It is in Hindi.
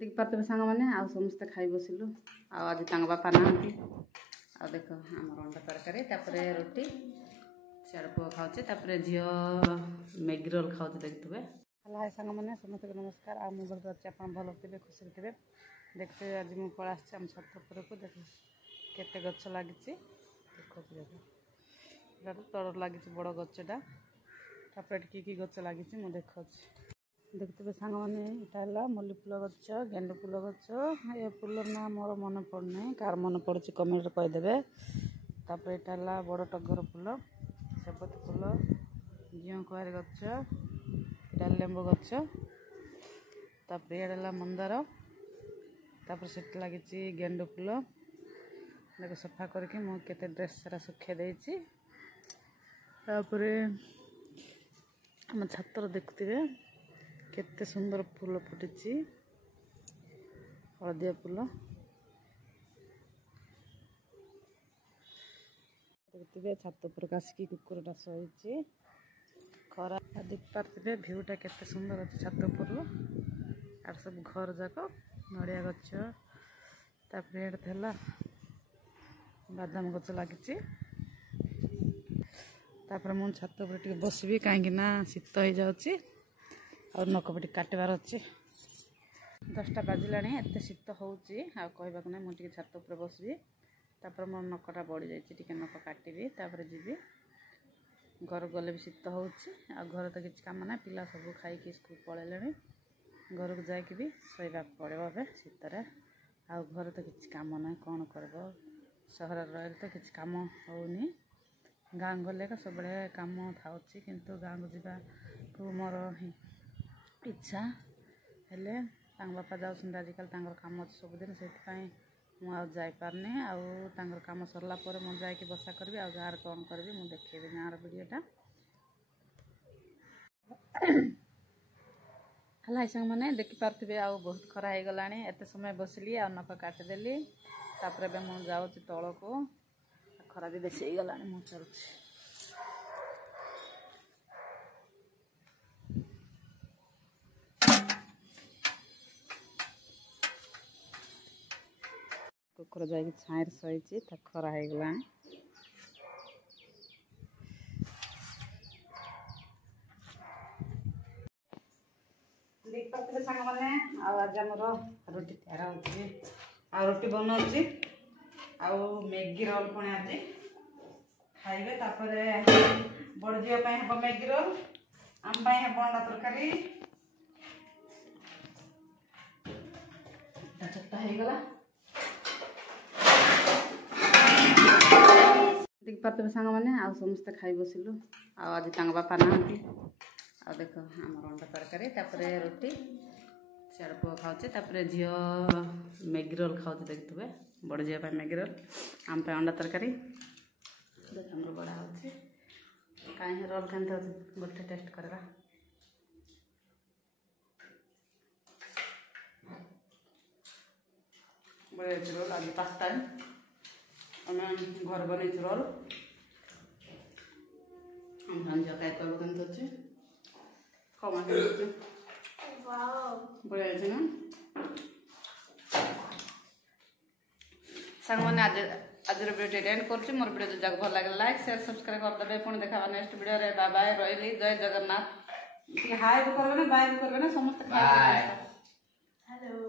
देखि पार्थिबे सांग मैंने आ समस्ते खाई बसिलु आज बापा ना आ देख आम अंडा तरकारी तापरे रोटी सियाड़ पुआ खाऊे झील मैगी रोल खाऊे देखिए। हेलो हाय सांग मैंने समस्त नमस्कार आ मुझे अच्छे आप भल थे खुशी थे देखते आज मुझे पड़ा आम छत उपरक देख केते गछ लगी देखो देख तल लगी बड़ गछटा कि गछ लगी देखा देखते सांग मैंने यहाँ मल्ली फूल गच गेंडू फूल गच ये फूल ना मोर मन पड़ना कार मन पड़ी कमेंट कहीदेवे। तापर यहाँ बड़ टगर फूल सेपति फूल जीव कुआरी गच इटा लेंबू गच तापर इड़ा मंदार तापर से लगी गेंडू फूल देख सफा करके मुझे ड्रेस सारा सुखे देती तापर आम छातर देखुए केते सुंदर फूल फुटी हलदिया फूल देखिए छात उपर आसिक कुकुरटा शोची खरा देख पारे भ्यूटा केते सुंदर अच्छे छात उपर आर सब घर जाक नड़िया गच तापर बादाम गच लगी तापर मुझे छात उपर बसबी कहीं शीत हो जाऊँगी और नकपटी काटबार अच्छे 10टा बाजिला एत शीत होची कहवाक ना मुझे छात उपर बसबी तापर मोर नकटा बढ़ी जाइए नक काटबी तापर जीवी घर गले भी शीत होची घर तो किसी कम ना पिला सब खाई स्कूल पलैले घर को जाकि भी शोवा पड़ो ए शीतर आ घर तो किसी कम ना कौन कर सहर रही तो किसी कम होनी गाँ गले सब कम था किंतु गाँ को जावा को मोर इच्छा हेले बापा जाऊँ आजिकल कम अच्छे सबुदिन से मुझे आर कम सरला मुझे जा बसा करी आ गाँव कौन करी मुझे देखेबी गाँव वीडियोटा है सांग मैंने देखिपे आ बहुत खरा हो गला एत समय बसली आ नख काटिदेली तापर मुझे जाऊँ तल को खरा भी बेसी हो गला मुझे चलुची कुकुर जा छाई शोची खरा हो गला देख पारे सांग मैंने आज आमर रोटी तैयार रोटी बनाऊँगी मैगी रोल पुणी आज खाइबे तापर बड़ झील हम मैगी रोल आम हम अंडा तरकारी चट्टा हो गला देख पारे सांग मैंने आ समस्ते खाई बसिलु आज बापा ना आ देख आम अंडा तरकारी तापर रोटी सियाड़ पुआ खाऊे तापर झील मैगी रोल खाऊे देखिए बड़ झील मैगी रोल आम अंडा तरकारी देख आम बड़ा हो कहीं रोल के गोटे टेस्ट करवा बड़े रोल आज 5 टाइम घर बन रोल झील क्या कर अच्छे कमा बढ़िया अच्छे ना सांग मैंने आज वीडियो एंड कर मोर वीडियो जो जगह भल लगे लाइक शेयर सब्सक्राइब करदे पुणी देखा नेक्स्ट वीडियो रे बाय बाय रही जय जगन्नाथ हाय भी करबे ना बाय भी करबे ना समस्त हेलो।